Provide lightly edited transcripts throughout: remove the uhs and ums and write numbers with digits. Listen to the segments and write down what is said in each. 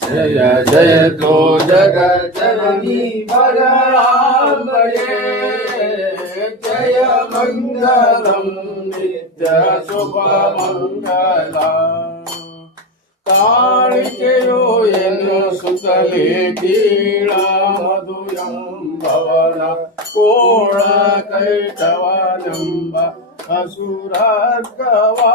जय जय तो जगज्जननी मंगलांबगे जय मंगलम नित्य शुभ मंगला कालिकेयो एनु सुतले कीळा मधुरं भवन कोळ कैटवनंब असुरार्कवा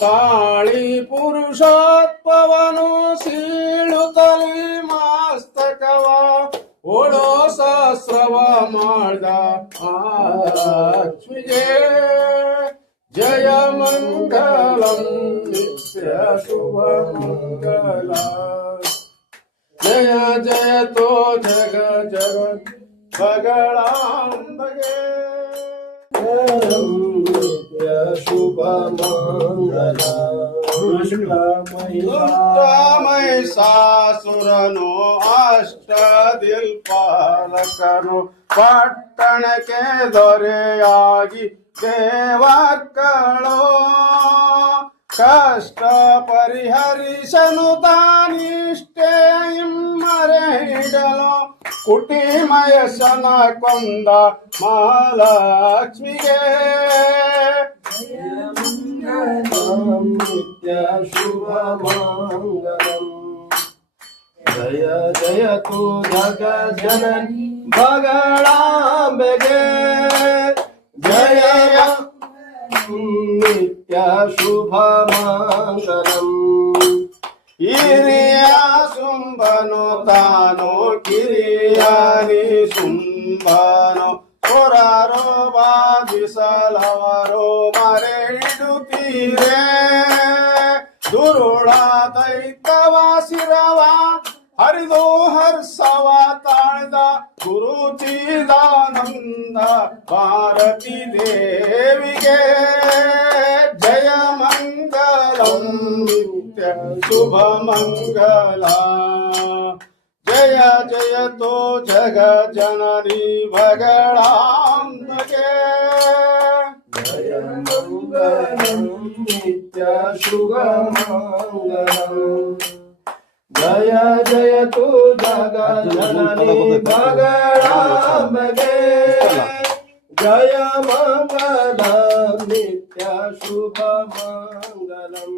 काळी पुरुषोत्पवनु सीळुतली मस्तकवा ओळो सहस्रव माळದ लक्ष्मीಗೆ जय मंगलम नित्य शुभ मंगल जय जय तो जग जगत मंगलांबगे नित्य शुभ मंगल महिषासुरनो अष्ट दिल्पालकनो ಪಟ್ಟಣಕ್ಕೆ ದೊರೆಯಾಗಿ ದೇವರ್ಗಳೋ ಕಷ್ಟ ಪರಿಹರಿಸನು ತಾನಿಷ್ಟೇ ಇಮ್ಮರೆ ಹಿಡಲು ಕುಟಿಮಯಸನ ಕೊಂದ ಮಹಾಲಕ್ಷ್ಮಿಗೆ ನಿತ್ಯ ಶುಭ ಮಂಗಲಂ जय जय तू जगज्जननी मंगलांबगे जय नित्य शुभ मंगलम ಹಿರಿಯ ಸುಂಬನು ತಾನು ಕಿರಿಯಾನಿ ಸುಂಬನು ಹೊರರೋ ಬಾಧಿಸಲವರು ಮರೆ ಇಡುತ್ತೀರೇ ದುರುಳ ದೈತ್ಯವಾಸಿರವ ಹರಿದು ಹರ್ಷವ ತಾಳ್ದ ಗುರುಚಿದಾನಂದ ಭಾರತಿ ದೇವಿಗೆ ಜಯ ಮಂಗಲಂ ನಿತ್ಯ ಶುಭ ಮಂಗಲ ಜಯ ಜಯ ತೋ ಜಗ ಜನನಿ ಮಂಗಳಾಂಬಗೆ ಜಯ ಮಂಗಲಂ ನಿತ್ಯ ಶುಭ ಮಂಗಲಂ जय जय तू जगज्जननी मंगलांबगे जय मंगलम नित्य शुभ मंगलम।